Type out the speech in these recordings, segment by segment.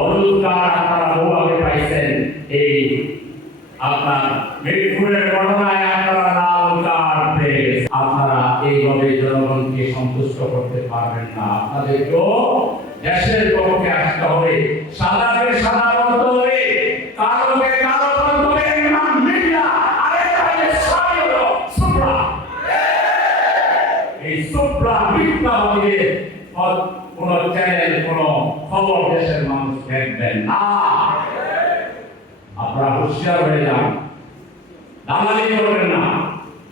হলুদ কার্ড আপনারা বহুভাবে পাইছেন। এই আপনার মিরপুরের ঘটনায় আপনারা লাল কার্ড পেয়েছেন। আপনারা এইভাবে জনগণকে সন্তুষ্ট করতে পারবেন না। আপনাদেরকেও দেশের পক্ষে আসতে হবে, সাদাকে সাদা করতে হবে, কালোকে কালো করতে হবে। ইমাম মিল্লা আরেকটা সবই হলো সুপ্রা। এই সুপ্রা মিথ্যাবাদীদের কোন চ্যানেল কোন খবর দেশের মানুষ দেখবেন না। আপনারা হুঁশিয়ার হয়ে যান, দালালি করবেন না।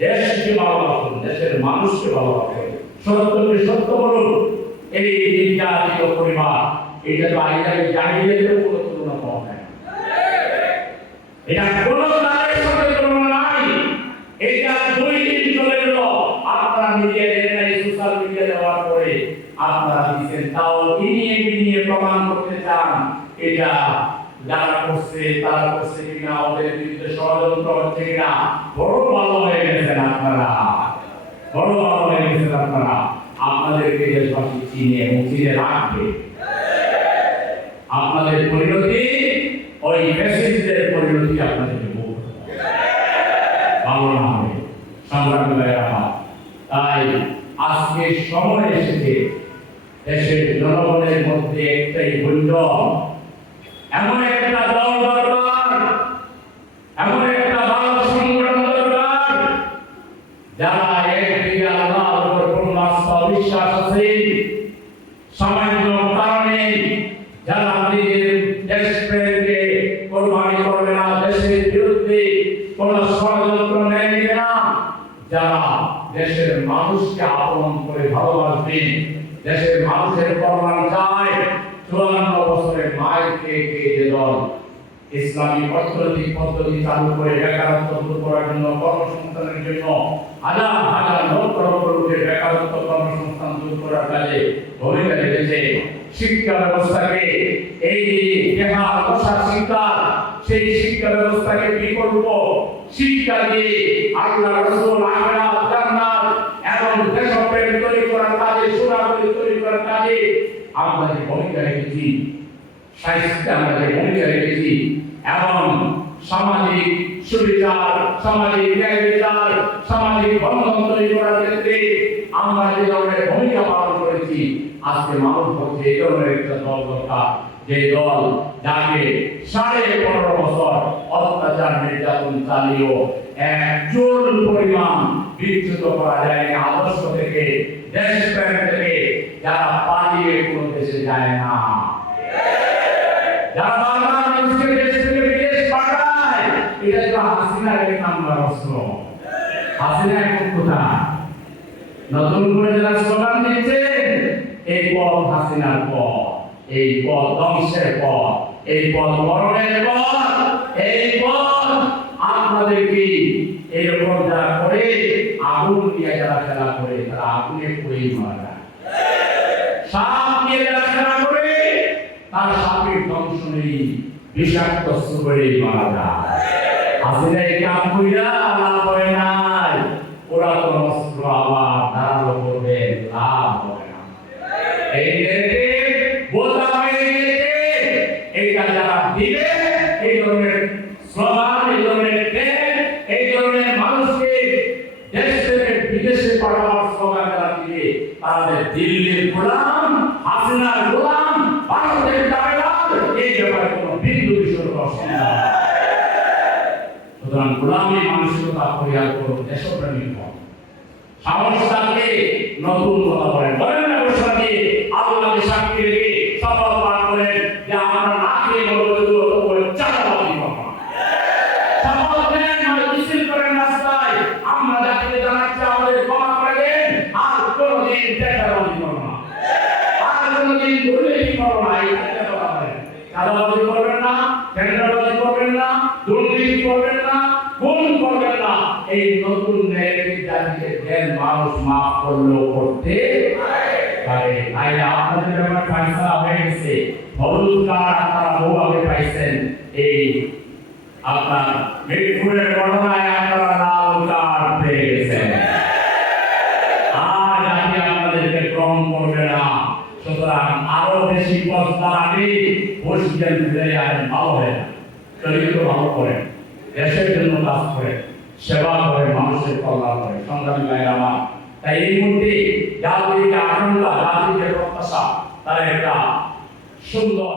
দেশকে ভালোবাসুন, দেশের মানুষকে ভালোবাসুন, সত্যকে সত্য বলুন। এই নির্যাতিত পরিবার, এটা তো আইনের জাহিলিয়াতের কোনো তুলনা পাওয়া যায় না। এটা কোনো তারের সাথে তুলনা নাই। এটা 2 দিন চলে গেল, আপনারা মিডিয়া দেন নাই, সোশ্যাল মিডিয়া দেওয়ার পরে আপনারা দিচ্ছেন, তাও ইনিয়ে প্রমাণ করতে চান এটা যারা করছে তারা করছে কিনা, ওদের বিরুদ্ধে ষড়যন্ত্র হচ্ছে কিনা। বড় ভালো হয়ে গেছেন আপনারা, বড় ভালো হয়ে গেছেন আপনারা। আপনাদেরকে দেশবাসী চিনে মুচিয়ে রাখবে। আপনাদের পরিণতি ওই ফ্যাসিস্টদের পরিণতি আপনাদেরকে ভোগ করতে হবে, ভালো না হবে। সংগ্রামী ভাইয়েরা, তাই আজকে সময় এসেছে দেশের জনগণের মধ্যে একটাই গুঞ্জন, এমন একটা দল দরকার, এমন একটা ভালো সংগঠন দরকার যারা একদিকে আল্লাহর উপর পূর্ণ আস্থা বিশ্বাস আছে, সামান্য কারণে যারা নিজের দেশপ্রেমকে কোরবানি করবে না, দেশের বিরুদ্ধে কোন ষড়যন্ত্র নেবে না, যারা দেশের মানুষকে আপন করে ভালোবাসবে, দেশের মানুষের কল্যাণ চায়। 54 বছরের মায়ের খেয়ে যে দল ইসলামী অর্থনৈতিক পদ্ধতি চালু করে বেকারত্ব দূর করার জন্য, কর্মসংস্থানের জন্য হাজার হাজার লক্ষ লক্ষ লোকের বেকারত্ব কর্মসংস্থান দূর করার কাজে ভূমিকা রেখেছে। শিক্ষা ব্যবস্থাকে এই বেকার বসা শিক্ষা, সেই শিক্ষা ব্যবস্থাকে বিকল্প শিক্ষা দিয়ে আল্লাহ রাসূল আখিরাত জান্নাত এবং দেশপ্রেম তৈরি করার কাজে, সুরাবলী তৈরি করার কাজে আমরা যে ভূমিকা রেখেছি, স্বাস্থ্যে আমরা যে ভূমিকা রেখেছি, এবং সামাজিক সুবিচার, সামাজিক ন্যায় বিচার, সামাজিক বন্ধন তৈরি করার ক্ষেত্রে আমরা যে ধরনের ভূমিকা পালন করেছি, আজকে মানুষ বলছে এই ধরনের একটা দল দরকার, যে দল যাকে 15.5 বছর অত্যাচার নির্যাতন চালিয়েও একজন পরিমাণ বিচ্যুত করা যায়নি আদর্শ থেকে, দেশপ্রেম থেকে, যারা পালিয়ে কোনো দেশে যায় না, যারা বারবার মানুষকে দেশ থেকে বিদেশ পাঠায়। এটা তো হাসিনার এক নাম্বার অস্ত্র। হাসিনা এখন কোথায়? নতুন করে যারা স্লোগান দিচ্ছে, এই পথ হাসিনার পথ, এই পথ ধ্বংসের পথ, এই পথ মরণের পথ, এই পথ আপনাদেরকে এরকম যারা করে, আগুন দিয়ে যারা খেলা করে, তারা আগুনে পুড়ে মারা যায়। সাপ দিয়ে যারা খেলা করে, তার সাপের ধ্বংস নেই, বিষাক্ত সুরে মারা যায়। হাসিনা এই কাম কইরা লাভ হয় নাই, ওরা তো অস্ত্র আবার ধারালো করবে, লাভ হবে না। এই বোঝা হয়ে গেছে, এইটা যারা দিবে, এই ধরনের স্লোগান, এই ধরনের এই ধরনের মানুষকে দেশ থেকে বিদেশে পাঠাবার স্লোগান যারা দিবে, তাদের দিল্লির গোলাম, হাসিনার গোলাম, ভারতের দাবিদার, এই ব্যাপারে কোনো বিন্দু বিসর্গ অসম্ভব। সুতরাং গোলামী মানসিকতা পরিহার করুন, দেশপ্রেমিক হন, সাহস থাকলে নতুন কথা বলেন, বলেন না ঘোষণা দিয়ে আল্লাহকে সাক্ষী রেখে শপথ পাঠ করেন যে আমরা না খেয়ে মরবো, তবু চাঁদাবাজি করবো না। শপথ নেন, মিছিল করেন রাস্তায়, আমরা যাকে জানাচ্ছি আমাদের ক্ষমা করে দেন, আর কোনোদিন চাঁদাবাজি করবো না, আর কোনোদিন দুর্নীতি করবো না। এই কথা বলেন, চাঁদাবাজি করবেন না, টেন্ডারবাজি করবেন না, দুর্নীতি করবেন না, খুন করবেন না। এই নতুন ন্যায়ভিত্তিক জাতিকে দেন, মানুষ মাফ করলেও করতে পারে। তাই আপনাদের ব্যাপারে ফয়সালা হয়ে গেছে। হলুদ কার্ড আপনারা বহুভাবে পাইছেন। এই আপনার মিরপুরের ঘটনায় আপনারা লাল কার্ড পেয়ে গেছেন। আর জাতি আপনাদেরকে গ্রহণ করবে না। সুতরাং আরো বেশি পথ দাঁড়াবে। ঘুষ জ্ঞান ফিরে আর ভালো হয় না, চরিত্র ভালো করেন, দেশের জন্য কাজ করেন, সেবা করে, মানুষের কল্যাণ করে। সংগ্রামী ভাইয়েরা আমার, তাই এই মুহূর্তে জাতির যে আকাঙ্ক্ষা, জাতির যে প্রত্যাশা, তার একটা সুন্দর